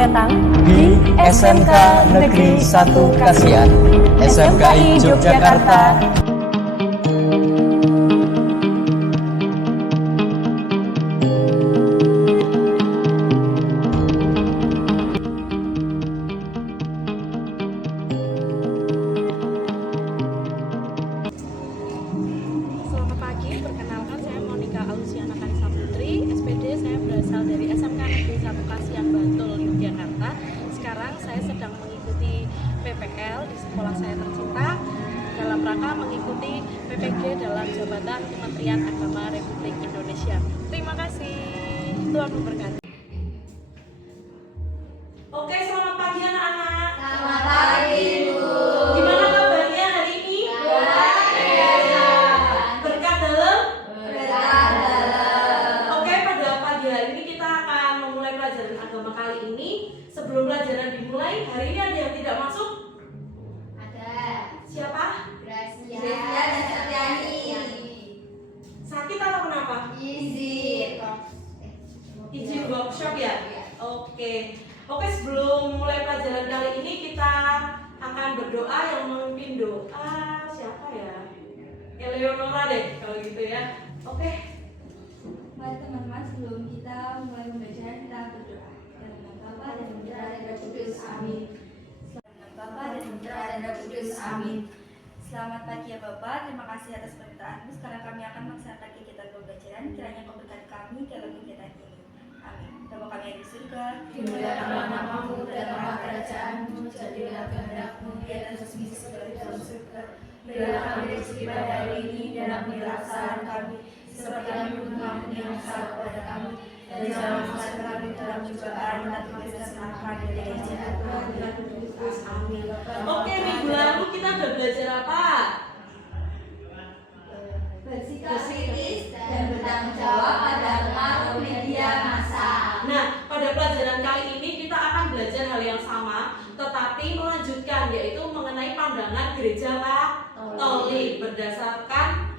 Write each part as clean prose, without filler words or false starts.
datang di SMK Negeri 1 Kasihan, SMKI Yogyakarta. Selamat pagi, perkenalkan saya Monika Alusiana Kanisa Putri, SPD. Saya berasal dari SMK Negeri 1 Kasihan Bantul, Yogyakarta. Sekarang saya sedang mengikuti PPL di sekolah saya tercinta dalam rangka mengikuti PPG dalam jabatan Kementerian Agama Republik Indonesia. Terima kasih, Tuhan memberkati. Oke, selamat pagi anak-anak. Selamat pagi, Bu. Gimana kabarnya hari ini? Berkat dalam? Oke, pada pagi hari ini kita akan memulai pelajaran agama kali ini. Sebelum pelajaran dimulai, hari ini ada yang tidak masuk? Ada Siapa? Gracia dan Satriani. Sakit atau kenapa? Izin workshop ya? Oke, sebelum mulai pelajaran kali ini kita akan berdoa. Yang memimpin doa siapa ya? Eleonora deh kalau gitu ya. Oke. Mari teman-teman, sebelum kita mulai membaca, kita berdoa. Dalam nama Bapa dan Putra dan Roh Kudus, amin. Dalam nama Bapa dan Putra dan Roh Kudus, amin. Selamat pagi ya Bapak, terima kasih atas permintaanmu. Sekarang kami akan melaksanakan kegiatan pembelajaran. Kiranya Kau berkati kami dalam kegiatan ini. Amin. Bapa kami yang di surga, dimuliakanlah namamu, datanglah kerajaanmu, jadilah kehendakmu di atas bumi seperti di dalam surga. Berilah kami rezeki pada hari ini dan ampunilah kesalahan kami, seperti kami pun mengampuni yang salah kepada kami. Dan jangan masukkan kami dalam cobaan, tapi bebaskanlah kami dari yang jahat. Amin. Oke, minggu lalu kita udah belajar apa? Bersikap kritis dan bertanggung jawab pada pengaruh media massa. Nah, pada pelajaran kali ini kita akan belajar hal yang sama, tetapi melanjutkan, yaitu mengenai pandangan gereja Katolik berdasarkan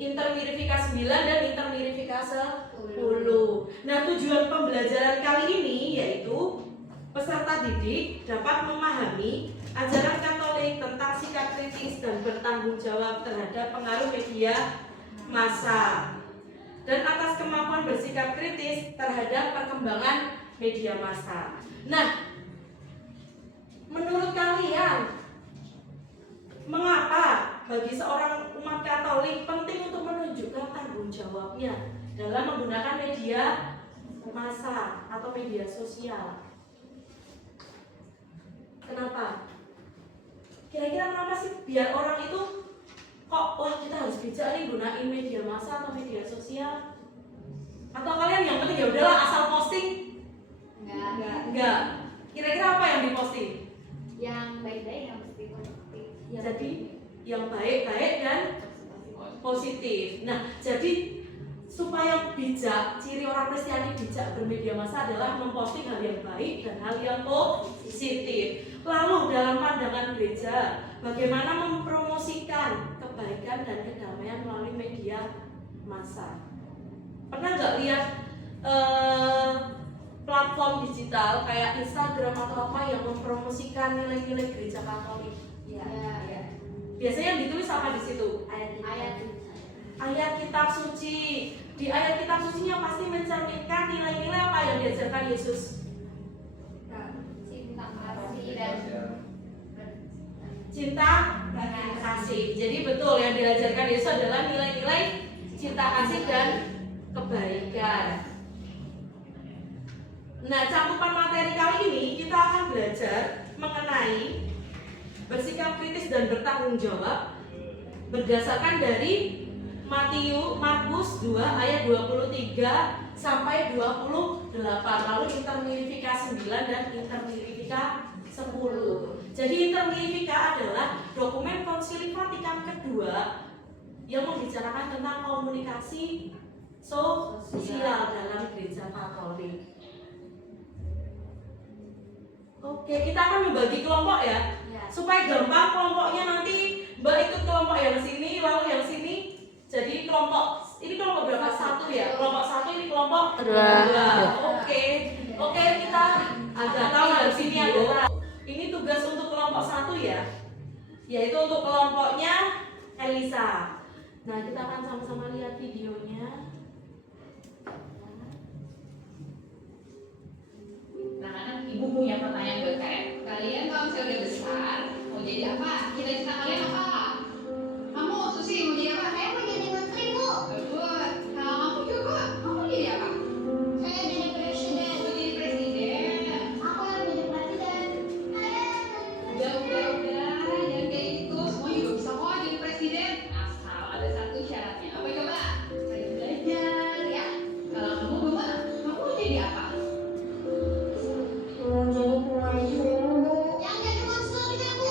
Intermirifika 9 dan Intermirifika 10. Nah, tujuan pembelajaran kali ini yaitu peserta didik dapat memahami ajaran Katolik tentang sikap kritis dan bertanggung jawab terhadap pengaruh media massa, dan atas kemampuan bersikap kritis terhadap perkembangan media massa. Nah, menurut kalian, mengapa bagi seorang umat Katolik penting untuk menunjukkan tanggung jawabnya dalam menggunakan media massa atau media sosial? Kenapa? Kira-kira kenapa sih biar orang itu kok wah kita harus bijak nih gunain media massa atau media sosial? Atau kalian yang penting ya udahlah asal posting? Enggak. Kira-kira apa yang diposting? Yang baik-baik yang mesti positif. Jadi yang baik-baik dan positif. Nah, jadi supaya bijak, ciri orang Kristiani bijak bermedia massa adalah memposting hal yang baik dan hal yang positif. Lalu dalam pandangan gereja, bagaimana mempromosikan kebaikan dan kedamaian melalui media massa? Pernah nggak lihat platform digital kayak Instagram atau apa yang mempromosikan nilai-nilai gereja Katolik? Ya. Biasanya yang ditulis apa di situ? Ayat kitab suci. Di ayat kitab sucinya pasti mencerminkan nilai-nilai apa yang diajarkan Yesus. Cinta kasih. Jadi betul yang diajarkan Yesus adalah nilai-nilai cinta kasih dan kebaikan. Nah, cakupan materi kali ini kita akan belajar mengenai bersikap kritis dan bertanggung jawab berdasarkan dari Markus 2 ayat 23 sampai 28, lalu Intermirifika 9 dan Intermirifika 10. Jadi Intermirifika adalah dokumen Konsili Vatikan kedua yang membicarakan tentang komunikasi sosial dalam gereja Katolik. Oke, kita akan membagi kelompok ya. Supaya gampang kelompoknya nanti Mbak ikut kelompok yang sini, lalu yang sini. Jadi kelompok ini kelompok berapa? Satu ya. Kelompok satu ini kelompok dua. Oke, kita yaitu untuk kelompoknya Elisa. Nah, kita akan sama-sama lihat videonya. Nah, kan ibu punya pertanyaan buat kalian. Kalian kalau misalnya udah besar, mau jadi apa? Cita-cita kalian apa? Kamu, Susi, mau jadi apa? Saya mau jadi menteri, Bu. Bagus. Kalau kamu juga, kamu mau jadi apa? Saya jadi presiden. Mau jadi presiden. Aku yang jadi presiden. Udah, jangan kayak gitu. Semua juga bisa kok jadi presiden. Asal ada satu syaratnya. Apa coba? Saya belajar, ya. Kalau kamu gimana? Kamu mau jadi apa? Yang jadi monsternya, Bu.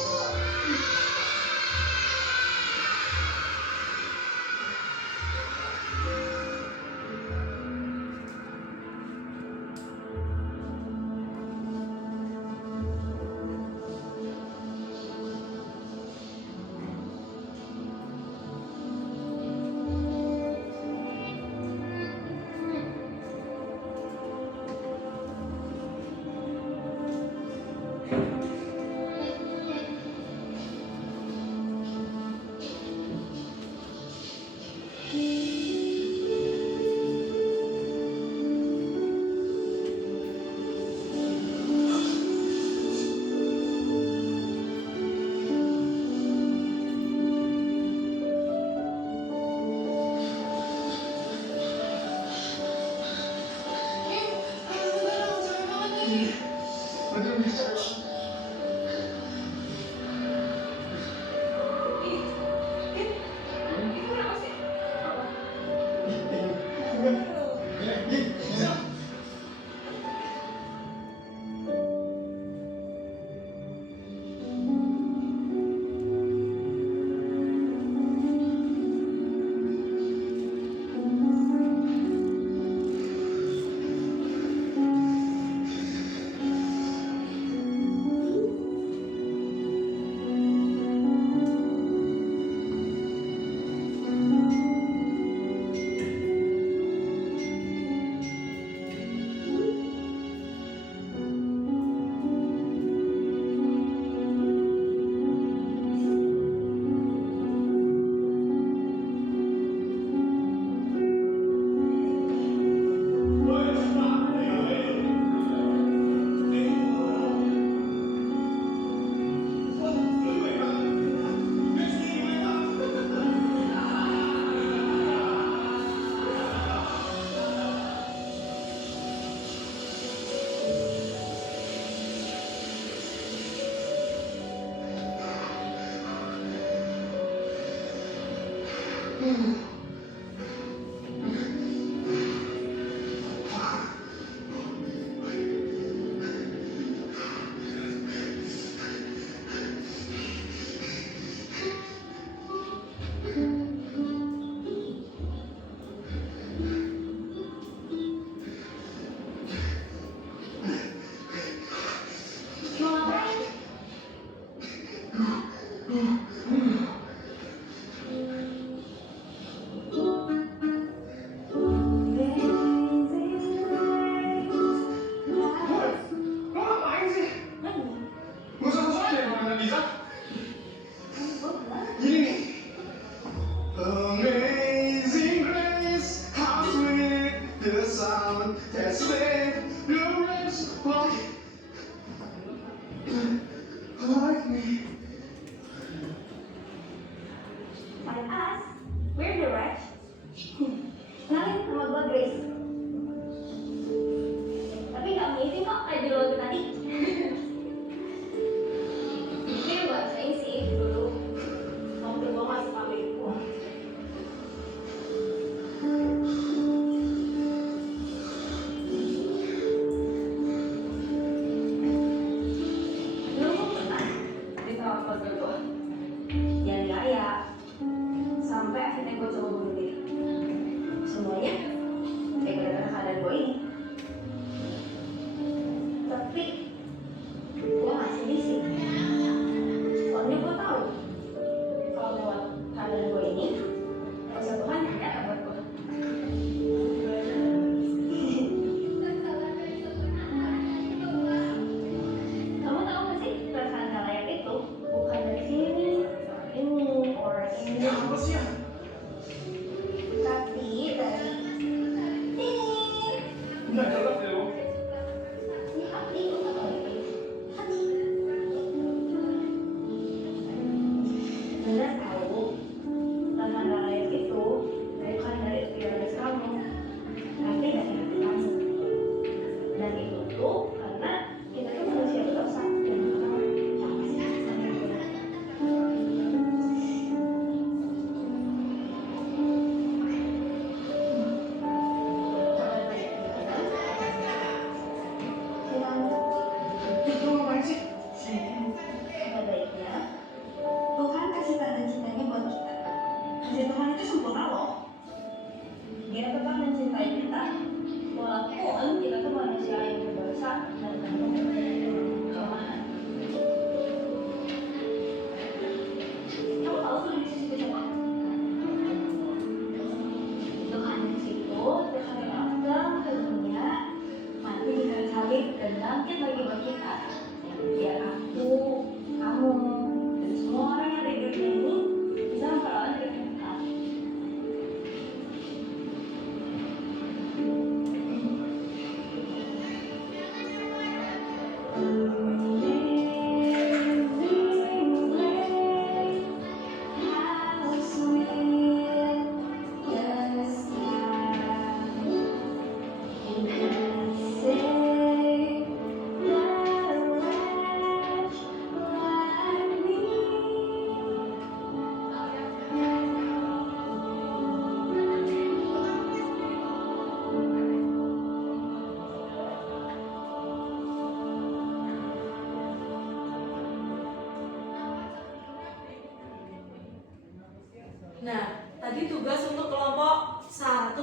Nah, tadi tugas untuk kelompok 1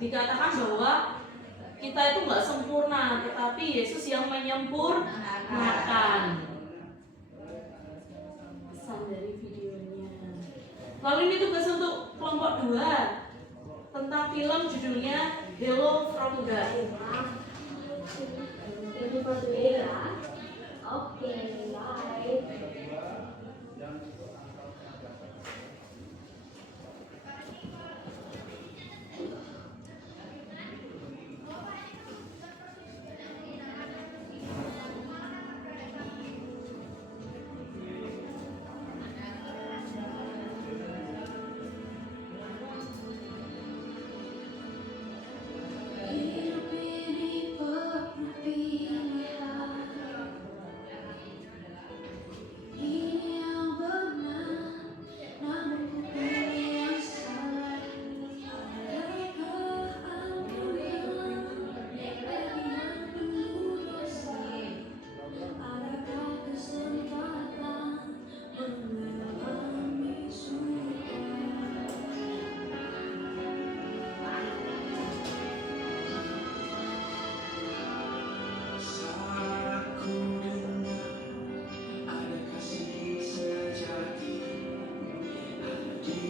dikatakan bahwa kita itu nggak sempurna, tetapi Yesus yang menyempurnakan. Pesan dari videonya. Lalu ini tugas untuk kelompok 2 tentang film judulnya Hello from God. Oke, bye. Hidup ini penuh pilihan. Ini yang benar, namun ku pilih yang salah. Adakah ampunan bagi yang penuh dosa? Adakah kesempatan mengalami surga? Saat ku dengar ada kasih sejati, ada di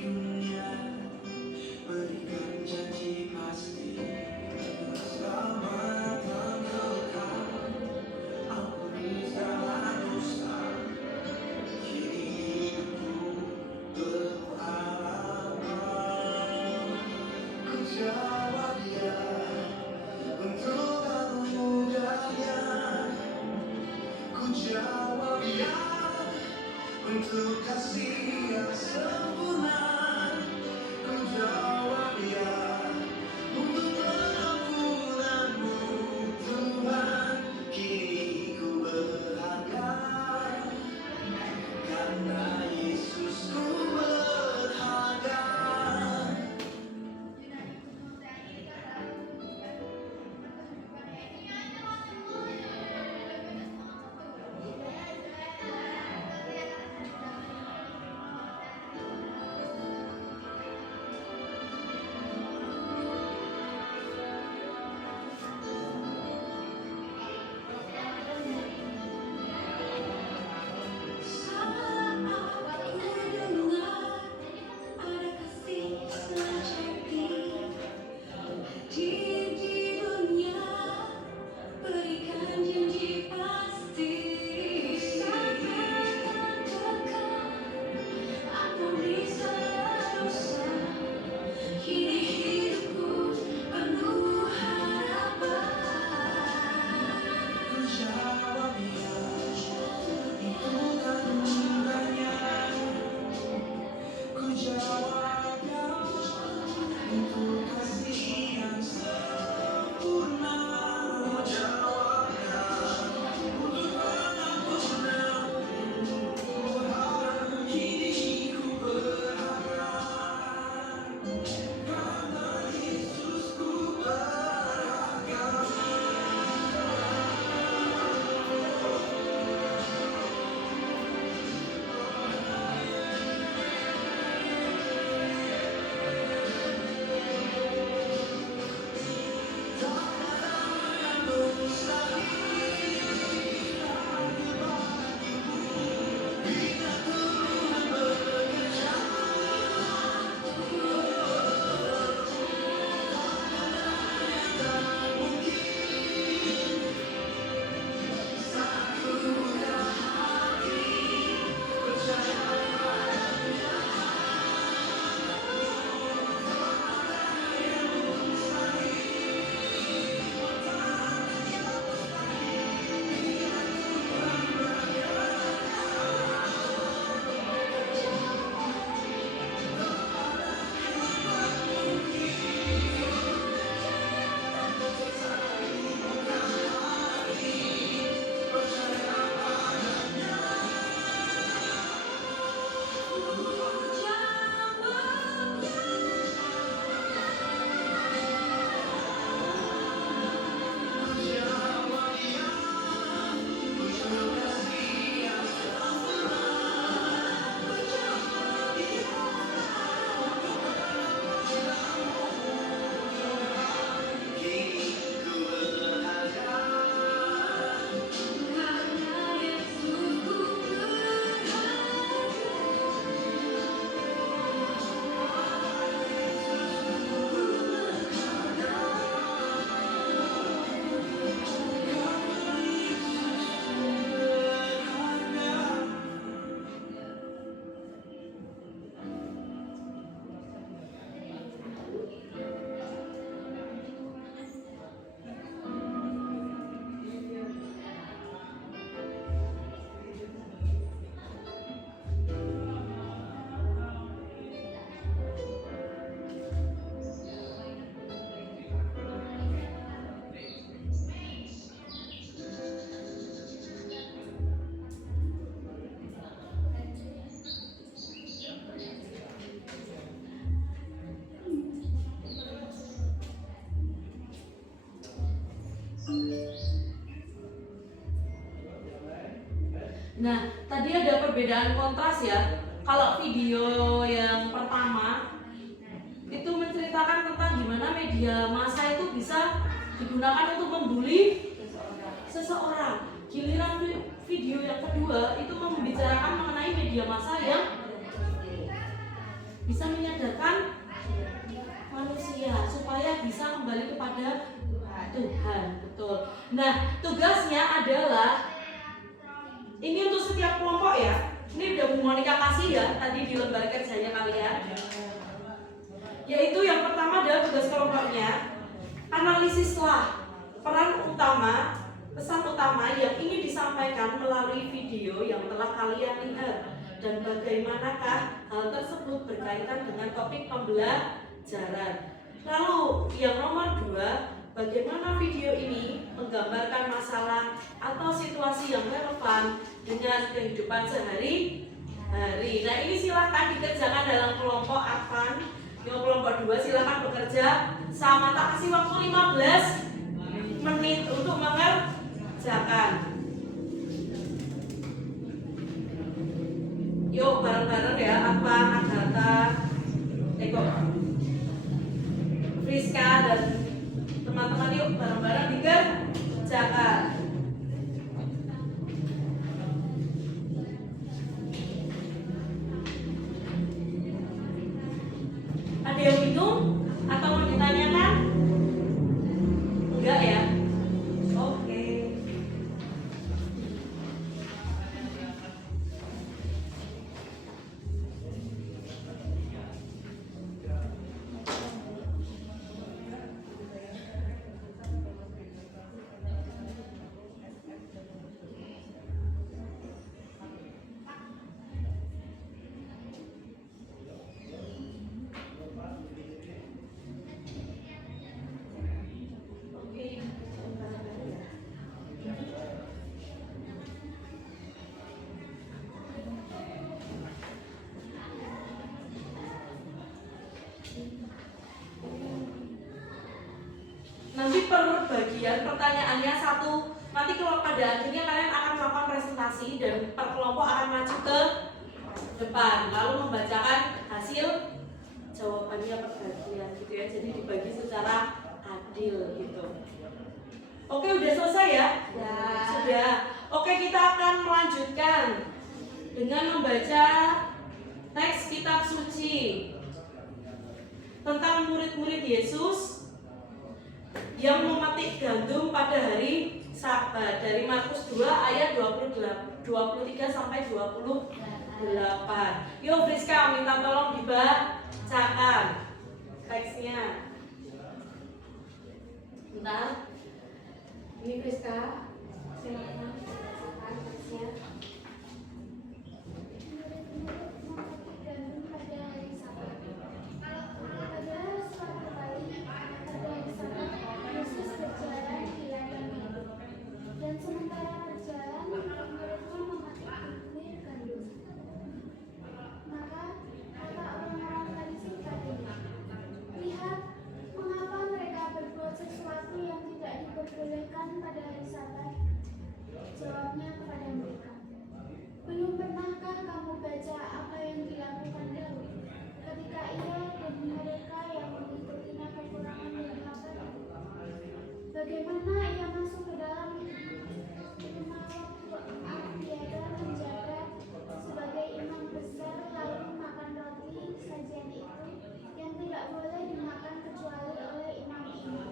dunia, berikan janji pasti, selamatkan kekal, ampuni segala dosa, kini hidupku berharapan. Ku jawab ya untuk anugerahnya, ku jawab ya untuk kasih yang sempurna, ku jawab ya untuk pengampunanmu Tuhan. Kini ku berharga karena Yesusku berharga. Nah, tadi ada perbedaan kontras ya. Kalau video yang pertama itu menceritakan tentang gimana media massa itu bisa digunakan untuk membuli seseorang. Giliran video yang kedua itu membicarakan mengenai media massa yang bisa menyadarkan manusia supaya bisa kembali kepada Tuhan. Betul. Nah, tugasnya adalah ini untuk setiap kelompok ya. Ini udah Bu Monica kasih ya tadi di lembar kerjanya kalian. Yaitu yang pertama adalah tugas kelompoknya. Analisislah peran utama, pesan utama yang ingin disampaikan melalui video yang telah kalian lihat dan bagaimanakah hal tersebut berkaitan dengan topik pembelajaran. Lalu yang nomor 2, bagaimana video ini menggambarkan masalah atau situasi yang relevan dengan kehidupan sehari-hari. Nah, ini silahkan dikerjakan dalam kelompok Advan. Yang kelompok 2 silahkan bekerja sama, tak kasih waktu 15 menit untuk mengerjakan. Yuk bareng-bareng ya, Advan, Agatha, Friska dan teman-teman, yuk bareng-bareng dikerjakan. Ada yang minum atau mau ditanyakan? Enggak ya? Oke. Nanti per bagian pertanyaannya satu. Nanti kalau pada akhirnya kalian akan melakukan presentasi dan per kelompok akan maju ke depan lalu membacakan hasil jawabannya per bagian gitu ya. Jadi dibagi secara adil gitu. Oke, udah selesai ya? Ya. Sudah. Oke, kita akan melanjutkan dengan membaca teks kitab suci tentang murid-murid Yesus yang memetik gandum pada hari Sabat dari Markus 2 ayat 23 sampai 28. Yuk Friska, minta tolong dibacakan teksnya. Bentar. Ini Friska, silakan bacakan teksnya. Dan sementara berjalan, murid-muridnya memetik butir gandum. Maka kata orang-orang Farisi padanya, "Lihat, mengapa mereka berbuat sesuatu yang tidak diperbolehkan pada hari Sabat?" Jawabnya kepada mereka, "Belum pernahkah kamu baca apa yang dilakukan Daud ketika ia dan mereka yang mengikutinya kekurangan dari makanan? Bagaimana ia masuk ke dalam tiada menjaga sebagai imam besar lalu makan roti sajian itu yang tidak boleh dimakan kecuali oleh imam ini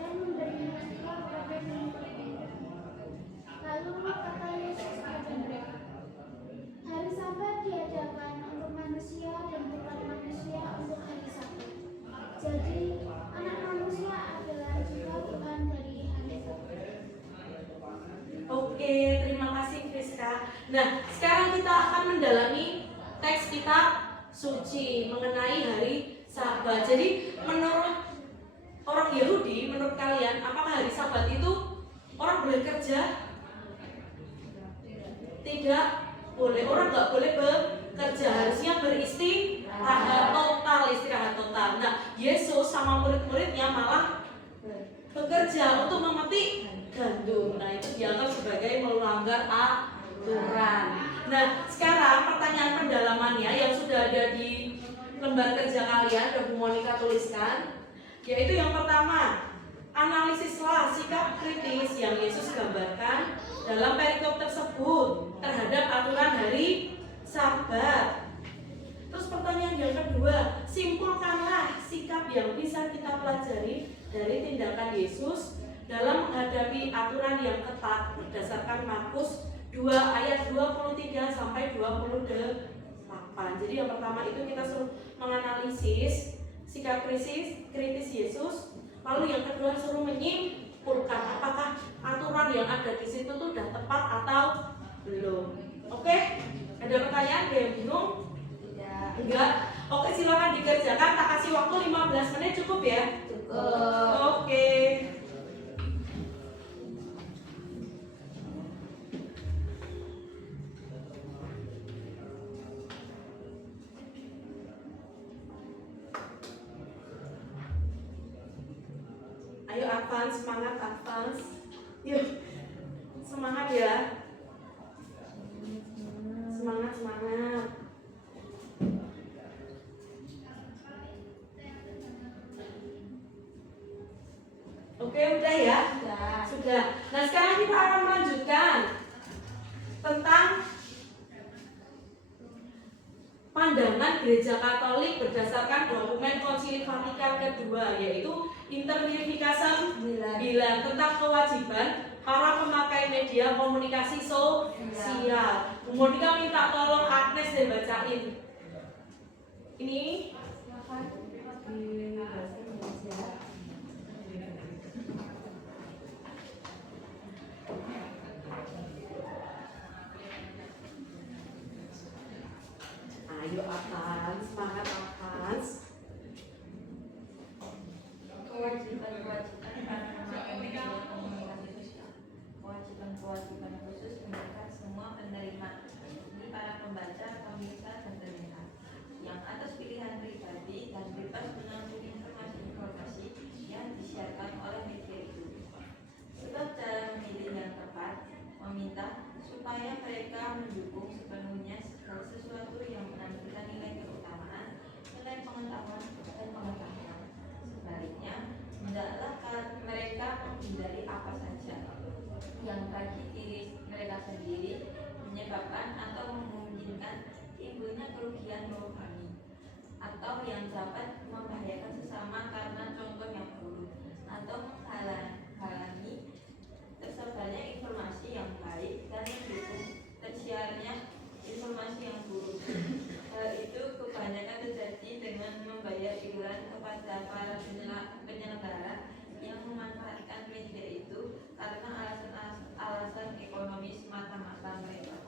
dan memberinya kepada murid-murid. Lalu kata Yesus kepada mereka, hari Sabat diadakan untuk manusia dan bukan manusia untuk hari Sabat. Jadi anak manusia adalah juga Tuhan dari hari Sabat." Oke, terima kasih Friska. Nah, sekarang kita akan mendalami teks kitab suci mengenai hari Sabat. Jadi, menurut orang Yahudi, menurut kalian, apakah hari Sabat itu orang boleh kerja? Tidak boleh. Orang nggak boleh bekerja. Harusnya beristirahat total. Nah, Yesus sama murid-muridnya malah bekerja untuk memetik gandum. Nah, itu dianggap sebagai melanggar aturan. aturan. Nah, sekarang pertanyaan pendalamannya yang sudah ada di lembar kerja kalian, udah Bu Monica tuliskan, yaitu yang pertama, analisislah sikap kritis yang Yesus gambarkan dalam perikop tersebut terhadap aturan hari Sabat. Terus pertanyaan yang kedua, simpulkanlah sikap yang bisa kita pelajari dari tindakan Yesus dalam menghadapi aturan yang ketat berdasarkan Markus 2 ayat 23 sampai 28. Jadi yang pertama itu kita suruh menganalisis sikap kritis Yesus. Lalu yang kedua suruh menyimpulkan apakah aturan yang ada di situ tuh udah tepat atau belum. Oke? Ada pertanyaan? Ada yang bingung? Tidak. Enggak? Oke, silakan dikerjakan. Tak kasih waktu 15 menit cukup ya? Cukup. Oke. Ayo advance, semangat advance. Yuk, semangat ya. Semangat, semangat. Oke, udah ya? Sudah. Nah, sekarang kita akan melanjutkan tentang pandangan Gereja Katolik berdasarkan dokumen Konsili Vatikan kedua, yaitu Intermirificasem 9 tentang kewajiban para pemakai media komunikasi sosial. Bu Monica minta tolong Agnes deh bacain. Ini ayo akan semangat akan. Kewajiban-kewajiban para pemakai media komunikasi sosial. Kewajiban-kewajiban khusus mengikat semua penerima, ini para pembaca, pemirsa, dan pendengar yang atas pilihan pribadi dan bebas menanggung informasi-informasi yang disiarkan oleh media itu. Sebab cara memilih yang tepat meminta supaya mereka mendukung sepenuhnya segala sesuatu yang menampilkan nilai keutamaan, nilai pengetahuan, dan pengetahuan. Sebaliknya, hendaklah mereka menghindari apa saja yang bagi diri mereka sendiri menyebabkan atau memungkinkan timbulnya kerugian rohani, atau yang dapat membahayakan sesama karena contoh yang buruk, atau menghalangi tersebarnya informasi yang baik dan mendukung tersiarnya informasi yang buruk. Hal itu kebanyakan terjadi dengan membayar iuran kepada para penyelenggara yang memanfaatkan media itu karena alasan ekonomi semata-mata mereka.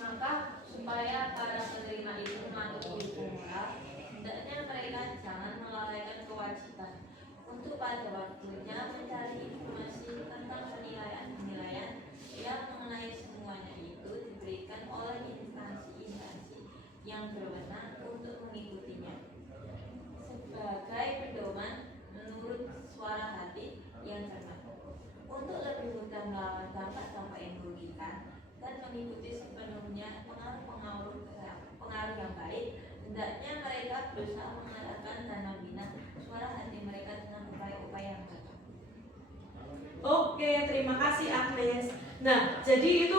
Maka supaya para penerima itu mematuhi hukum moral, hendaknya mereka jangan melalaikan kewajiban untuk pada waktunya mencari informasi tentang penilaian-penilaian yang mengenai semuanya itu diberikan oleh instansi-instansi yang berwenang untuk mengikutinya sebagai pedoman menurut suara hati yang cermat, untuk lebih mudah melawan dampak-dampak yang merugikan dan mengikuti sepenuhnya pengaruh yang baik. Hendaknya mereka berusaha mengarahkan dan membina suara hati mereka dengan upaya-upaya yang cocok. Oke, terima kasih Agnes. Nah, jadi itu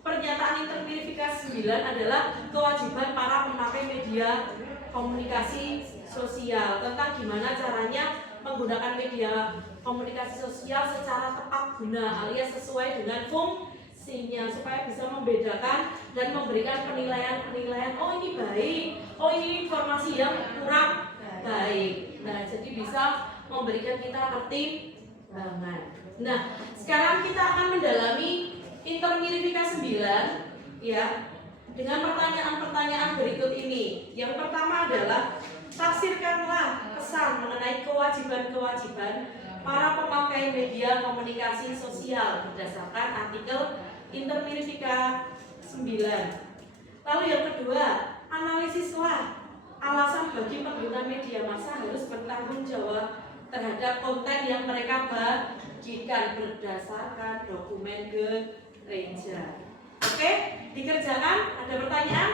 pernyataan Intermirificasem 9 adalah kewajiban para pemakai media komunikasi sosial tentang gimana caranya menggunakan media komunikasi sosial secara tepat guna alias sesuai dengan fungsinya supaya bisa membedakan dan memberikan penilaian-penilaian, oh ini baik, oh ini informasi yang kurang baik. Nah, jadi bisa memberikan kita pertimbangan. Nah, sekarang kita akan mendalami Intermirificasem 9 ya, dengan pertanyaan-pertanyaan berikut ini. Yang pertama adalah tafsirkanlah pesan mengenai kewajiban-kewajiban para pemakai media komunikasi sosial berdasarkan artikel Intermirificasem 9. Lalu yang kedua, analisislah alasan bagi pengguna media massa harus bertanggung jawab terhadap konten yang mereka bagikan berdasarkan dokumen Reja. Oke, dikerjakan. Ada pertanyaan?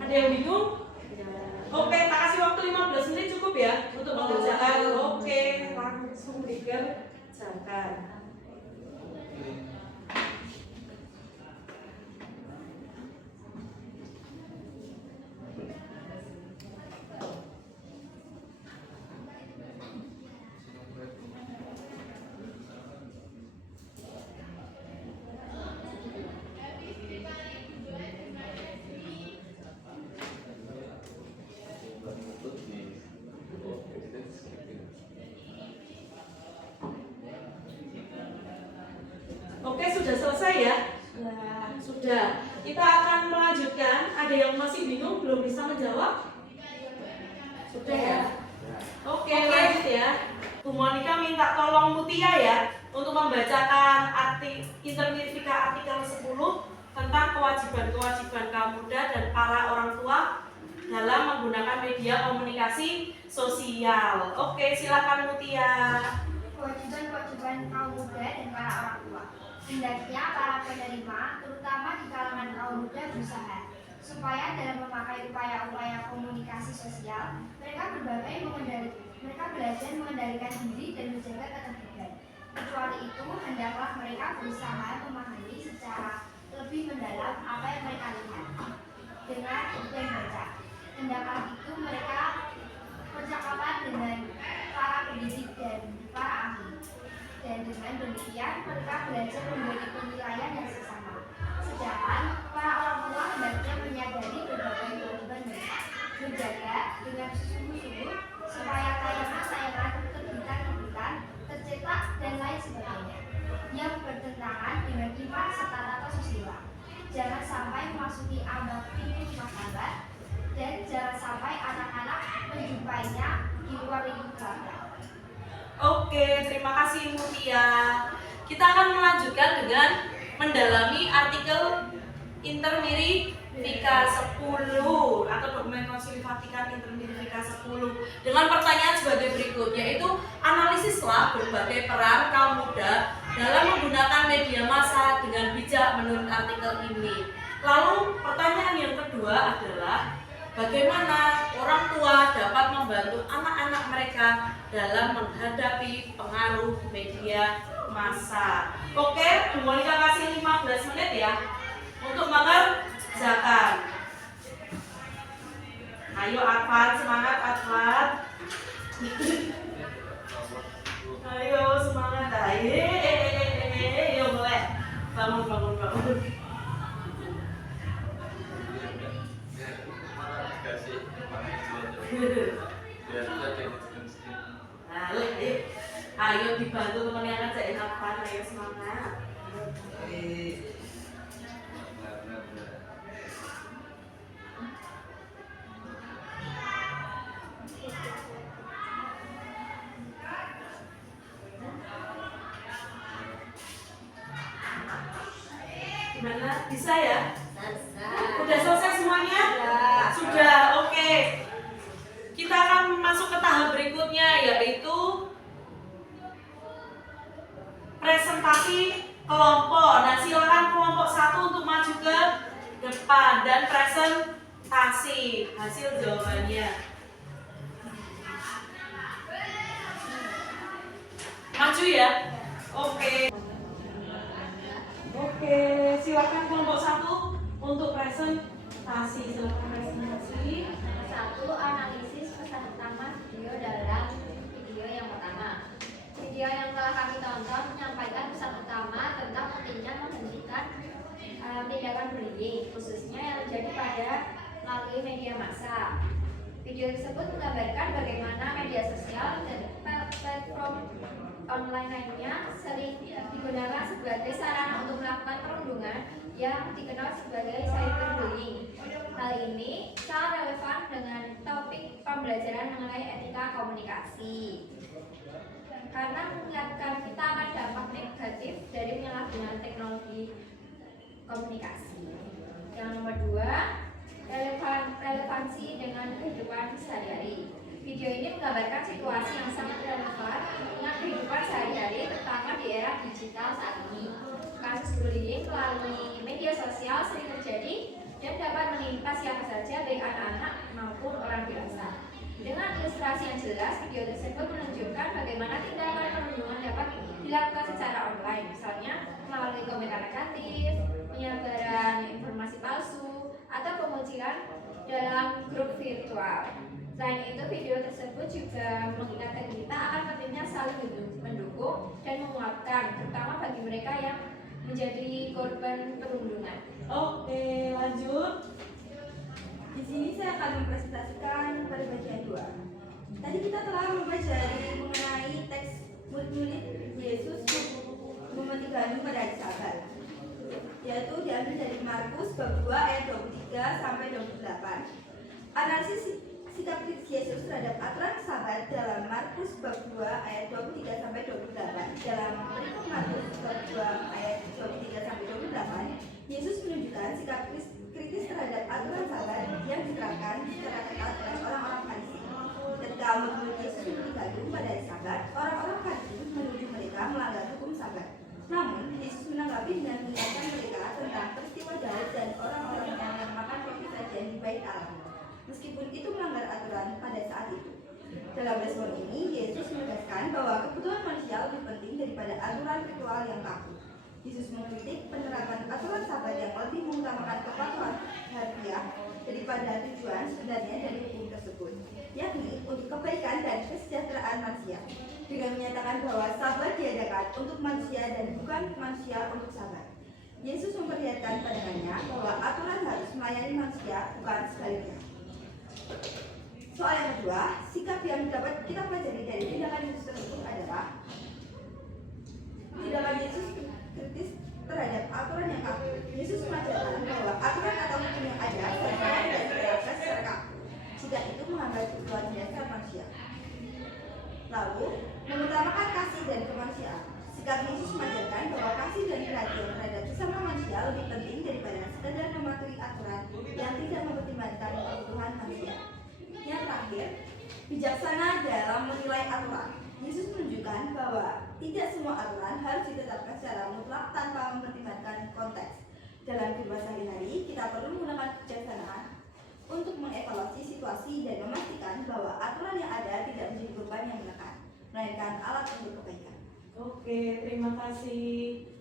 Ada yang bingung? Oke, tak kasih waktu 15 menit cukup ya untuk mengerjakan. Oke, langsung dikerjakan. Oke, sudah selesai ya? Sudah. Kita akan melanjutkan. Ada yang masih bingung, belum bisa menjawab? Sudah ya? Oke, lanjut ya. Bu Monika minta tolong Mutia ya untuk membacakan intermirifika artikel 10 tentang kewajiban-kewajiban kaum muda dan para orang tua dalam menggunakan media komunikasi sosial. Oke, silakan Mutia. Kewajiban-kewajiban kaum muda dan para orang tua. Hendaknya para penerima, terutama di kalangan kaum muda, berusaha supaya dalam memakai upaya-upaya komunikasi sosial, mereka belajar mengendalikan diri dan menjaga ketertiban. Kecuali itu, hendaklah mereka berusaha memahami secara lebih mendalam apa yang mereka lihat, dengar, dan baca. Hendaklah itu mereka percakapan dengan para pendidik dan para ahli. Dan dengan demikian mereka belajar memberi penilaian yang sesama. Sedangkan para orang tua hendaknya menyadari berbagai kewajiban mereka, menjaga dengan sungguh-sungguh supaya tayangan-tayangan terbitan-terbitan tercetak dan lain sebagainya yang bertentangan dengan iman serta tata susila. Jangan sampai memasuki ambang pintu rumah tangga dan jangan sampai anak-anak menjumpainya di luar lingkup keluarga. Oke, terima kasih Mutia. Kita akan melanjutkan dengan mendalami artikel intermirifika 10 atau dokumen Konsili Vatikan intermirifika 10 dengan pertanyaan sebagai berikut, yaitu analisislah berbagai peran kaum muda dalam menggunakan media massa dengan bijak menurut artikel ini. Lalu pertanyaan yang kedua adalah bagaimana orang tua dapat membantu anak-anak mereka dalam menghadapi pengaruh media massa. Oke, Bu Monika kasih 15 menit ya untuk mengerjakan. Ayo Advan, semangat Advan. Ayo semangat. Ayo mulai. Bangun. Ayo dibantu teman yang ngajakin apa, ayo semangat. Gimana? Bisa ya? Udah selesai semuanya? Sudah, oke. Kita akan masuk ke tahap berikutnya, yaitu presentasi kelompok. Nah, silakan kelompok 1 untuk maju ke depan dan presentasi hasil jawabannya. Maju ya. Oke, silakan kelompok 1 untuk presentasi. Silakan presentasi. 1. Analisis pesan utama video dalam video yang pertama. Video yang telah kami tonton menyampaikan pesan utama tentang pentingnya menghentikan tindakan bullying, khususnya yang terjadi pada melalui media massa. Video tersebut menggambarkan bagaimana media sosial dan platform online lainnya sering digunakan sebagai sarana untuk melakukan perundungan yang dikenal sebagai cyberbullying. Hal ini sangat relevan dengan topik pembelajaran mengenai etika komunikasi, karena mengingatkan kita akan dampak negatif dari penyalahgunaan teknologi komunikasi. Yang nomor 2, relevansi dengan kehidupan sehari-hari. Video ini menggambarkan situasi yang sangat relevan dengan kehidupan sehari-hari, terutama di era digital saat ini. kasus bullying melalui media sosial sering terjadi dan dapat menimpa siapa saja, baik anak-anak maupun orang dewasa. Dengan ilustrasi yang jelas, video tersebut menunjukkan bagaimana tindakan perundungan dapat dilakukan secara online, misalnya melalui komentar negatif, penyebaran informasi palsu, atau pengucilan dalam grup virtual. Selain itu, video tersebut juga mengingatkan kita akan pentingnya saling mendukung dan menguatkan, terutama bagi mereka yang menjadi korban perundungan. Oke, lanjut. Di sini saya akan mempresentasikan pada bagian 2. Tadi kita telah mempelajari mengenai teks murid-murid Yesus memetik gandum pada hari Sabat, yaitu diambil dari Markus bab 2 ayat 23 sampai 28. Analisis sikap kritis Yesus terhadap aturan Sabat dalam Markus bab 2 ayat 23 sampai 28. Dalam berikut Markus bab 2 ayat 23 sampai 28, Yesus menunjukkan sikap kritis terhadap aturan Sabat yang diterapkan secara ketat oleh orang-orang Farisi. Ketika murid Yesus memetik gandum pada hari Sabat, orang-orang Farisi menuduh mereka melanggar hukum Sabat. Namun, Yesus menanggapi dengan mengingatkan mereka tentang peristiwa Daud dan orang-orang yang makan roti sajian di Bait Allah, meskipun itu melanggar aturan pada saat itu. Dalam respon ini, Yesus menegaskan bahwa kebutuhan manusia lebih penting daripada aturan ritual yang kaku. Yesus mengkritik penerapan aturan Sabat yang lebih mengutamakan kepatuhan harfiah daripada tujuan sebenarnya dari hukum tersebut, yakni untuk kebaikan dan kesejahteraan manusia. Dengan menyatakan bahwa Sabat diadakan untuk manusia dan bukan manusia untuk Sabat, Yesus memperlihatkan pandangannya bahwa aturan harus melayani manusia, bukan sebaliknya. Soal yang kedua, sikap yang dapat kita pelajari dari tindakan Yesus tersebut adalah tindakan Yesus kritis terhadap aturan yang kaku. Yesus mengajarkan bahwa aturan atau hukum yang ada seharusnya tidak diterapkan secara kaku jika itu menghambat kebutuhan dasar manusia. Lalu, mengutamakan kasih dan kemanusiaan. Sikap Yesus mengajarkan bahwa kasih dan perhatian terhadap sesama manusia lebih penting daripada sekadar mematuhi aturan yang tidak mempertimbangkan kebutuhan manusia. Yang terakhir, bijaksana dalam menilai aturan. Yesus menunjukkan bahwa tidak semua aturan harus ditetapkan secara mutlak tanpa mempertimbangkan konteks. Dalam kehidupan sehari-hari, kita perlu menggunakan kebijaksanaan untuk mengevaluasi situasi dan memastikan bahwa aturan yang ada tidak menjadi beban yang menekan, melainkan alat untuk kebaikan. Oke, terima kasih.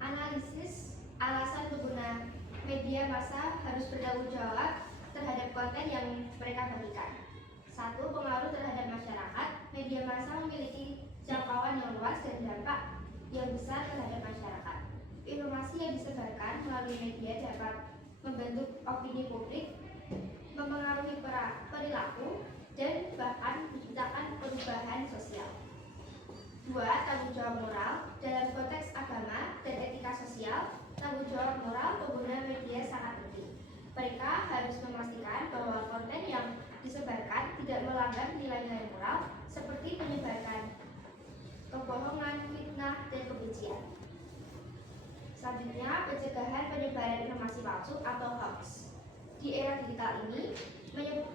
Analisis alasan pengguna media massa harus bertanggung jawab terhadap konten yang mereka bagikan. 1. Pengaruh terhadap masyarakat. Media massa memiliki jangkauan yang luas dan dampak yang besar terhadap masyarakat. Informasi yang disebarkan melalui media dapat membentuk opini publik, mempengaruhi perilaku, dan bahkan menciptakan perubahan sosial. 2. Tanggung jawab moral. Dalam konteks agama dan etika sosial, tanggung jawab moral pengguna media sangat penting. Mereka harus memastikan bahwa konten yang disebarkan tidak melanggar nilai-nilai moral seperti menyebarkan kebohongan, fitnah, dan kebencian. Selanjutnya, pencegahan penyebaran informasi palsu atau hoax. Di era digital ini,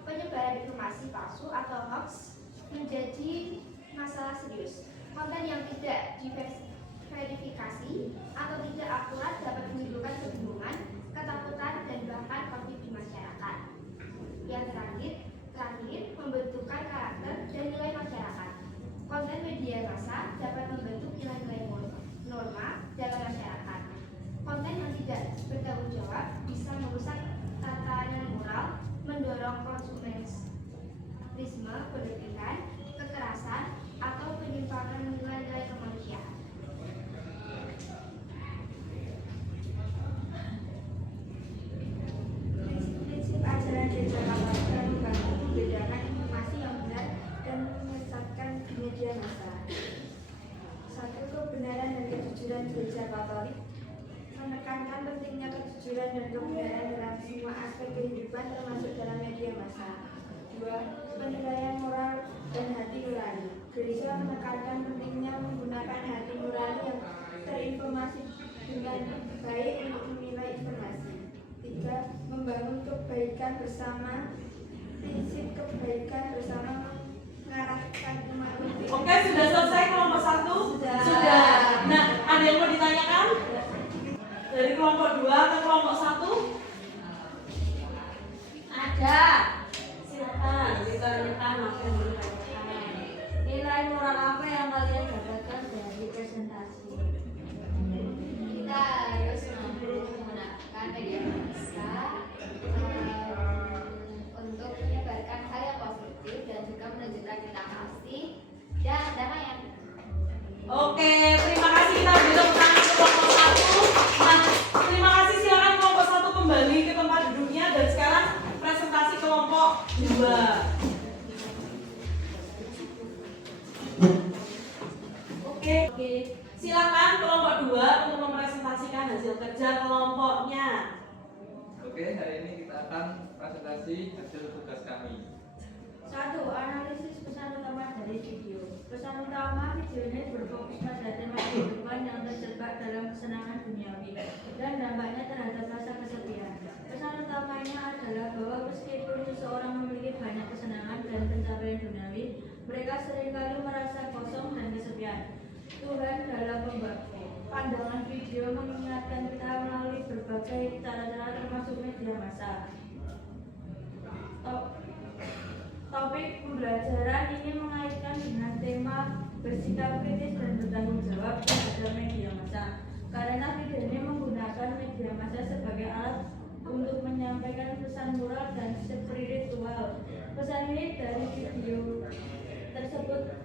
penyebaran informasi palsu atau hoax menjadi masalah serius. Konten yang tidak diverifikasi atau tidak akurat dapat menimbulkan kebingungan, ketakutan, dan bahkan konflik di masyarakat. Yang terakhir, pembentukan karakter dan nilai masyarakat. Konten media massa dapat membentuk nilai-nilai norma dalam masyarakat. Konten yang tidak bertanggung jawab bisa merusak tatanan moral, mendorong konsumerisme berlebihan, kekerasan, atau penyimpangan nilai-nilai kemanusiaan. Prinsip ajaran gereja Katolik membantu membedakan informasi yang benar dan menyesatkan di media massa. 1. Kebenaran dan kejujuran gereja Katolik menekankan pentingnya kejujuran dan kebenaran dalam semua aspek kehidupan termasuk dalam media massa. 2. Penilaian moral dan hati nurani. Gereja menekankan pentingnya menggunakan hati nurani yang terinformasi dengan membangun kebaikan bersama, prinsip kebaikan bersama mengarahkan umat. Oke, sudah selesai kelompok 1? Sudah. Nah, ada yang mau ditanyakan? Dari kelompok 2 ke kelompok 1? Ada. Silakan ditanyakan apa yang mau ditanyakan. Nilai moral apa yang kalian dapatkan dari presentasi? Kita harus mampu menggunakan media massa untuk menyebarkan hal yang positif dan juga menunjukkan kita kasih dan damai. Oke, terima kasih, kita beri tepuk tangan untuk kelompok 1. Nah, terima kasih, silakan kelompok 1 kembali ke tempat duduknya dan sekarang presentasi kelompok 2. Oke, silakan kelompok 2 untuk mempresentasikan hasil kerja kelompoknya. Oke, hari ini kita akan presentasi hasil tugas kami. 1. Analisis pesan utama dari video. Pesan utama video ini berfokus pada tema kehidupan yang terjebak dalam kesenangan duniawi dan dampaknya terhadap rasa kesepian. Pesan utamanya adalah bahwa meskipun seseorang memiliki banyak kesenangan dan pencapaian duniawi, mereka seringkali merasa kosong dan kesepian. Tuhan dalam pandangan video mengingatkan kita melalui berbagai cara-cara termasuk media massa. Topik pembelajaran ini mengaitkan dengan tema bersikap kritis dan bertanggung jawab terhadap media massa. Karena video ini menggunakan media massa sebagai alat untuk menyampaikan pesan moral dan spiritual. Pesan ini dari video tersebut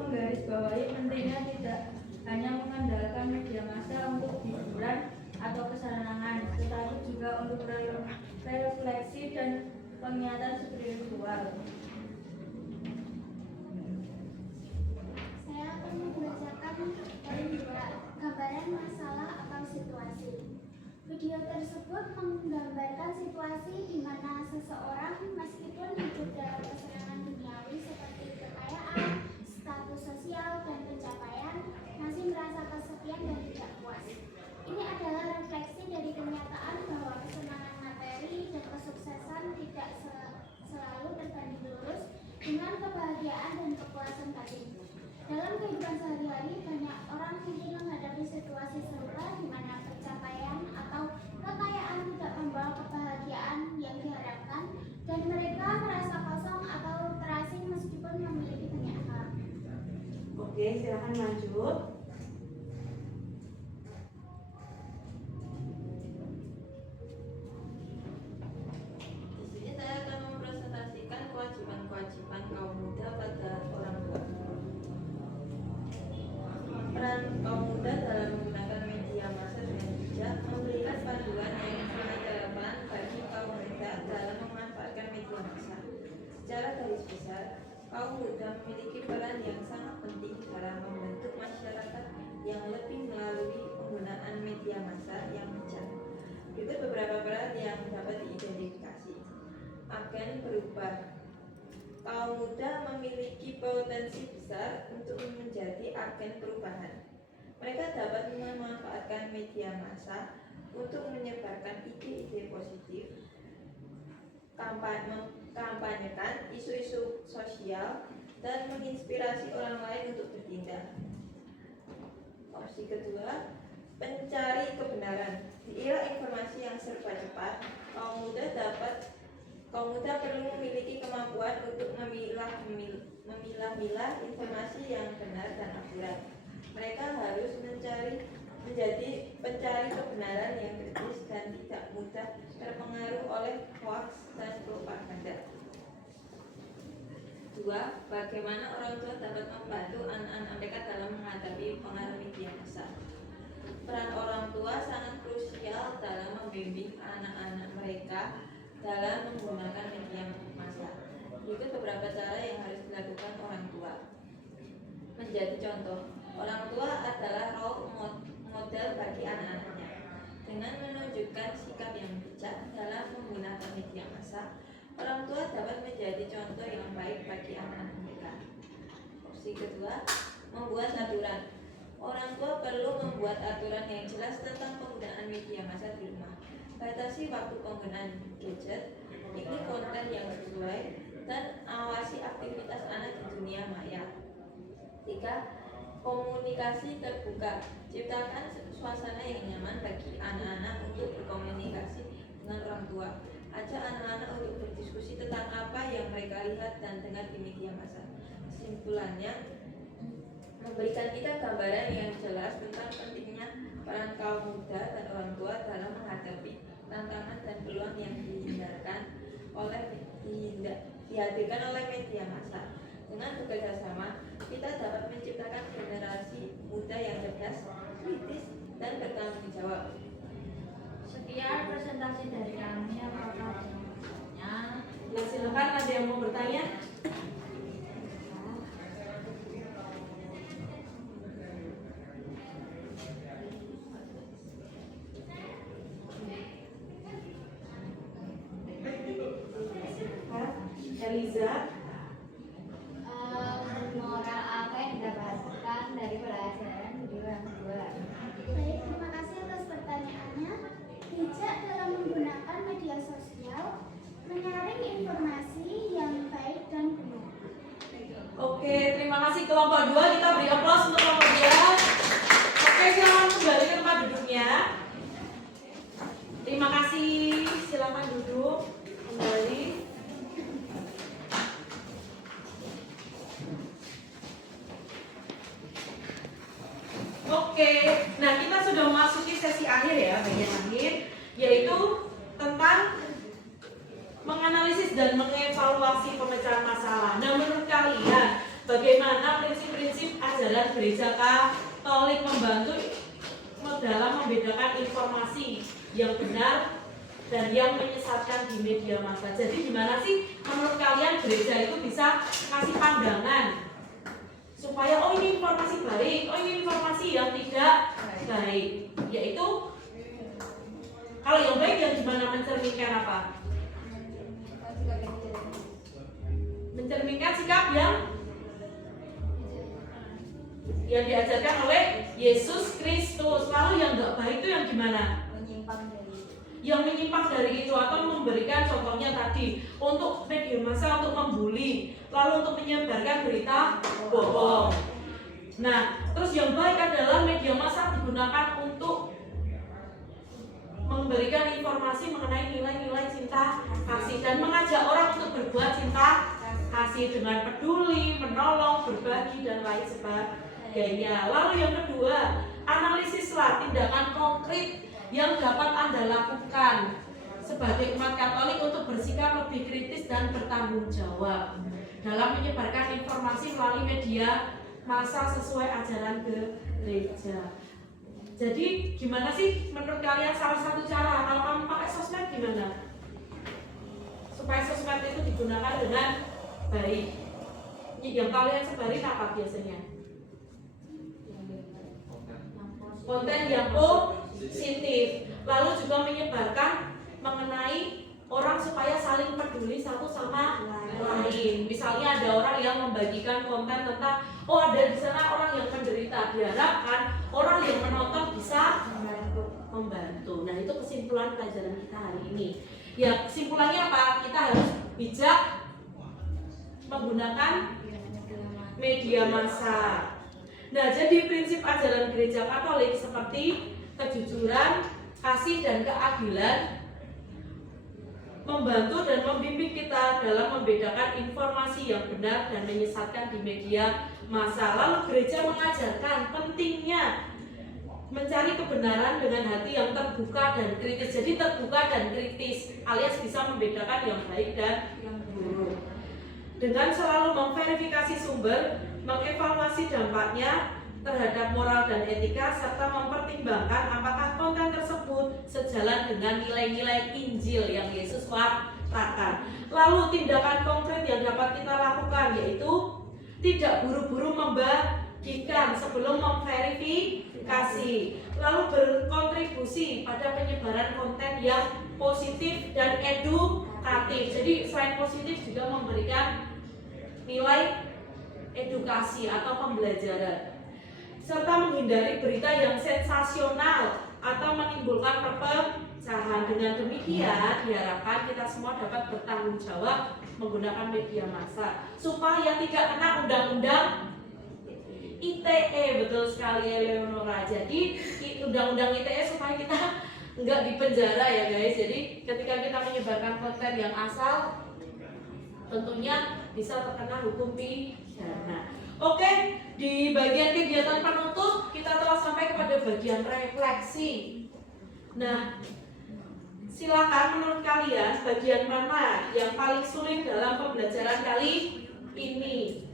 menggarisbawahi pentingnya tidak hanya mengandalkan media massa untuk hiburan atau kesenangan, tetapi juga untuk refleksi dan pengingat spiritual. Saya akan membacakan dari gambaran masalah atau situasi. Video tersebut menggambarkan situasi di mana seseorang meskipun hidup dalam kesenangan duniawi seperti kekayaan, status sosial, dan pencapaian, masih merasa kesepian dan tidak puas. Ini adalah refleksi dari kenyataan bahwa kesenangan materi dan kesuksesan tidak selalu berbanding lurus dengan kebahagiaan dan kepuasan batin. Dalam kehidupan sehari-hari, banyak orang mungkin menghadapi situasi serupa di mana pencapaian atau kekayaan tidak membawa kebahagiaan yang diharapkan dan mereka merasa kosong atau terasing meskipun memiliki banyak hal. Oke, silakan lanjut. Di sini saya akan mempresentasikan kewajiban-kewajiban kaum muda pada orang tua. Peran kaum muda dalam menggunakan media massa dengan bijak memberikan panduan yang sangat relevan bagi kaum muda dalam memanfaatkan media massa. Secara garis besar, kaum muda memiliki peran yang sangat penting dalam membentuk masyarakat yang lebih melalui penggunaan media massa yang bijak. Berikut beberapa peran yang dapat diidentifikasi. Agen berubah. Kaum muda memiliki potensi besar untuk menjadi agen perubahan. Mereka dapat memanfaatkan media massa untuk menyebarkan ide-ide positif, kampanyekan isu-isu sosial, dan menginspirasi orang lain untuk bertindak. Opsi kedua, pencari kebenaran. Di era informasi yang serba cepat, kaum muda perlu memiliki kemampuan untuk memilah-milah informasi yang benar dan akurat. Mereka harus menjadi pencari kebenaran yang kritis dan tidak mudah terpengaruh oleh hoax dan propaganda. 2. Bagaimana orang tua dapat membantu anak-anak mereka dalam menghadapi pengaruh media massa. Peran orang tua sangat krusial dalam membimbing anak-anak mereka dalam menggunakan media massa. Berikut beberapa cara yang harus dilakukan orang tua. Menjadi contoh, orang tua adalah role model bagi anak-anaknya. Dengan menunjukkan sikap yang bijak dalam menggunakan media massa, orang tua dapat menjadi contoh yang baik bagi anak-anak mereka. Opsi kedua, membuat aturan. Orang tua perlu membuat aturan yang jelas tentang penggunaan media massa di rumah. Batasi waktu penggunaan gadget, pilih konten yang sesuai, dan awasi aktivitas anak di dunia maya. 3. Komunikasi terbuka. Ciptakan suasana yang nyaman bagi anak-anak untuk berkomunikasi dengan orang tua. Ajak anak-anak untuk berdiskusi tentang apa yang mereka lihat dan dengar di media massa. Kesimpulannya, memberikan kita gambaran yang jelas tentang pentingnya peran kaum muda dan orang tua dalam menghadapi tantangan dan peluang yang dihadirkan oleh media massa. Dengan bekerja sama, kita dapat menciptakan generasi muda yang cerdas, kritis, dan bertanggung jawab. Sekian presentasi dari kami. Apakah ada yang mau bertanya? Nah, silakan ada yang mau bertanya? Eliza, Moral apa yang didapatkan dari pelajaran video yang kedua? Baik, terima kasih atas pertanyaannya. Bijak dalam menggunakan media sosial, menyaring informasi yang baik dan benar. oke, terima kasih kelompok 2. Kita beri aplaus untuk kelompok 2. Oke, silakan kembali ke tempat duduknya. Terima kasih. Silakan duduk kembali. Oke, nah kita sudah memasuki sesi akhir ya, bagian akhir, yaitu tentang menganalisis dan mengevaluasi pemecahan masalah. Nah, menurut kalian, bagaimana prinsip-prinsip ajaran gereja Katolik membantu dalam membedakan informasi yang benar dan yang menyesatkan di media massa? Jadi gimana sih menurut kalian gereja itu bisa kasih pandangan supaya oh ini informasi baik, oh ini informasi yang tidak baik, yaitu kalau yang baik yang gimana mencerminkan apa? Mencerminkan sikap yang diajarkan oleh Yesus Kristus. Lalu yang nggak baik itu yang gimana? Yang menyimpang dari itu atau memberikan contohnya tadi untuk media massa untuk membuli, lalu untuk menyebarkan berita bohong. Nah, terus yang baik adalah media massa digunakan untuk memberikan informasi mengenai nilai-nilai cinta kasih dan mengajak orang untuk berbuat cinta kasih dengan peduli, menolong, berbagi dan lain sebagainya. Lalu yang kedua, analisislah tindakan konkret yang dapat Anda lakukan sebagai umat Katolik untuk bersikap lebih kritis dan bertanggung jawab dalam menyebarkan informasi melalui media massa sesuai ajaran gereja. Jadi gimana sih menurut kalian salah satu cara kalau kamu pakai sosmed gimana? Supaya sosmed itu digunakan dengan baik. Yang kalian sebarin apa biasanya? Konten yang positif, lalu juga menyebarkan mengenai orang supaya saling peduli satu sama lain. Misalnya ada orang yang membagikan konten tentang oh ada di sana orang yang menderita, diharapkan orang yang menonton bisa membantu. Nah, itu kesimpulan pelajaran kita hari ini. Ya, kesimpulannya apa? Kita harus bijak menggunakan media massa. Nah, jadi prinsip ajaran gereja Katolik seperti kejujuran, kasih dan keadilan membantu dan membimbing kita dalam membedakan informasi yang benar dan menyesatkan di media massa. Lalu gereja mengajarkan pentingnya mencari kebenaran dengan hati yang terbuka dan kritis. Jadi terbuka dan kritis alias bisa membedakan yang baik dan yang buruk. Dengan selalu memverifikasi sumber, mengevaluasi dampaknya terhadap moral dan etika, serta mempertimbangkan apakah konten tersebut sejalan dengan nilai-nilai Injil yang Yesus wartakan. Lalu tindakan konkret yang dapat kita lakukan yaitu tidak buru-buru membagikan sebelum memverifikasi, lalu berkontribusi pada penyebaran konten yang positif dan edukatif. Jadi selain positif juga memberikan nilai edukasi atau pembelajaran, serta menghindari berita yang sensasional atau menimbulkan Dengan demikian diharapkan kita semua dapat bertanggung jawab menggunakan media massa supaya tidak kena undang-undang ITE. Betul sekali Eleonora. Jadi undang-undang ITE supaya kita nggak dipenjara ya guys. Jadi ketika kita menyebarkan konten yang asal tentunya bisa terkena hukum pidana. Oke, di bagian kegiatan penutup kita telah sampai kepada bagian refleksi. Nah, silakan menurut kalian bagian mana yang paling sulit dalam pembelajaran kali ini?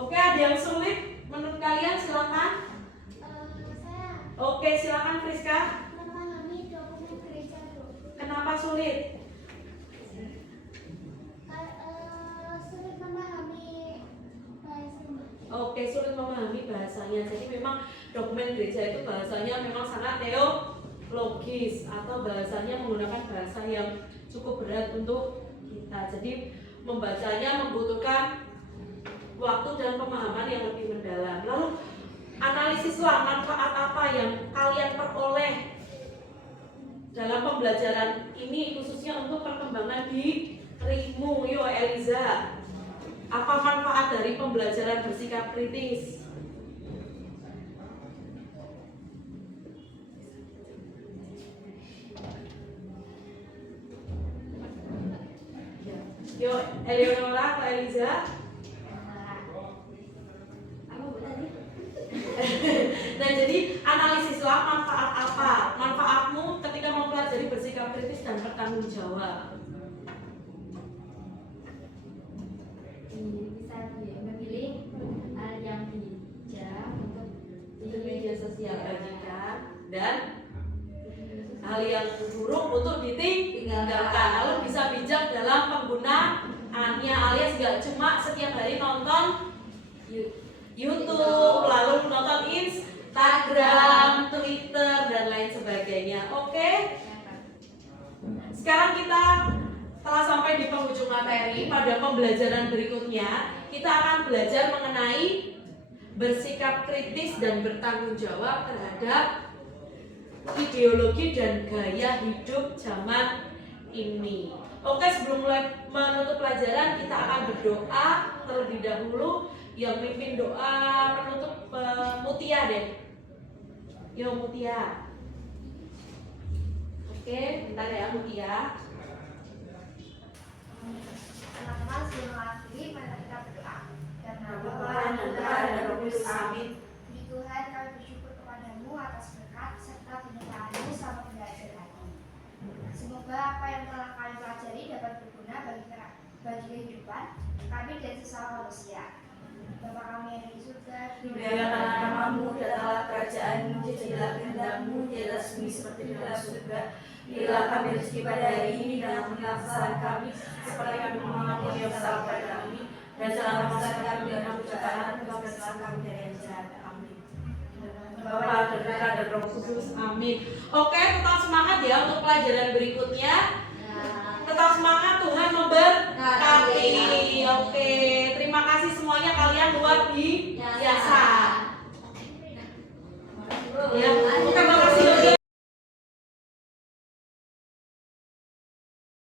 Oke, ada yang sulit menurut kalian? Silakan. Saya Oke, silakan Friska. memahami dokumen gereja, Bu. Kenapa sulit? Sulit memahami bahasanya. Oke, sulit memahami bahasanya. Jadi memang dokumen gereja itu bahasanya memang sangat teologis atau bahasanya menggunakan bahasa yang cukup berat untuk kita. Jadi membacanya membutuhkan waktu dan pemahaman yang lebih mendalam. Lalu analisislah manfaat apa yang kalian peroleh dalam pembelajaran ini, khususnya untuk perkembangan dirimu. Yo Eliza, apa manfaat dari pembelajaran bersikap kritis? Yo Eleonora atau Eliza? Nah, jadi analisislah manfaat apa? Manfaatmu ketika mempelajari bersikap kritis dan bertanggung jawab. Bisa memilih hal yang bijak untuk Di media sosial bagikan dan hal yang buruk untuk ditinggalkan. Lalu bisa bijak dalam penggunaannya, alias gak cuma setiap hari nonton YouTube, lalu nonton Instagram, Twitter, dan lain sebagainya. Oke? Sekarang kita telah sampai di penghujung materi. Pada pembelajaran berikutnya, kita akan belajar mengenai bersikap kritis dan bertanggung jawab terhadap ideologi dan gaya hidup zaman ini. Oke, sebelum mulai menutup pelajaran, kita akan berdoa terlebih dahulu. Yang mimpin doa penutup Mutia deh. Yo Mutia. Oke, bentar ya Mutia. Teman-teman sebelum mengakhiri, mari kita berdoa. Karena Bapa dan Putra dan Roh Kudus. Amin. Puji Tuhan, kami bersyukur kepadamu atas berkat serta penyertaanmu selama pembelajaran ini. Semoga apa yang telah kami pelajari dapat berguna bagi kehidupan kami dan sesama manusia. Bapa kami yang di surga, dimuliakanlah namamu, datanglah kerajaanmu, jadilah kehendakmu di atas bumi seperti di dalam surga. Berilah kami rezeki pada hari ini dan ampunilah kesalahan kami, seperti kami mengampuni yang bersalah pada kami. Dan janganlah memasukkan kami dalam pencobaan, tetapi bebaskanlah kami dari yang jahat. Amin. Bapa dan Putra dan Roh Kudus. Amin. Oke, tetap semangat ya untuk pelajaran berikutnya. Tetap semangat, Tuhan memberkati. Oke, terima kasih semuanya, kalian luar biasa.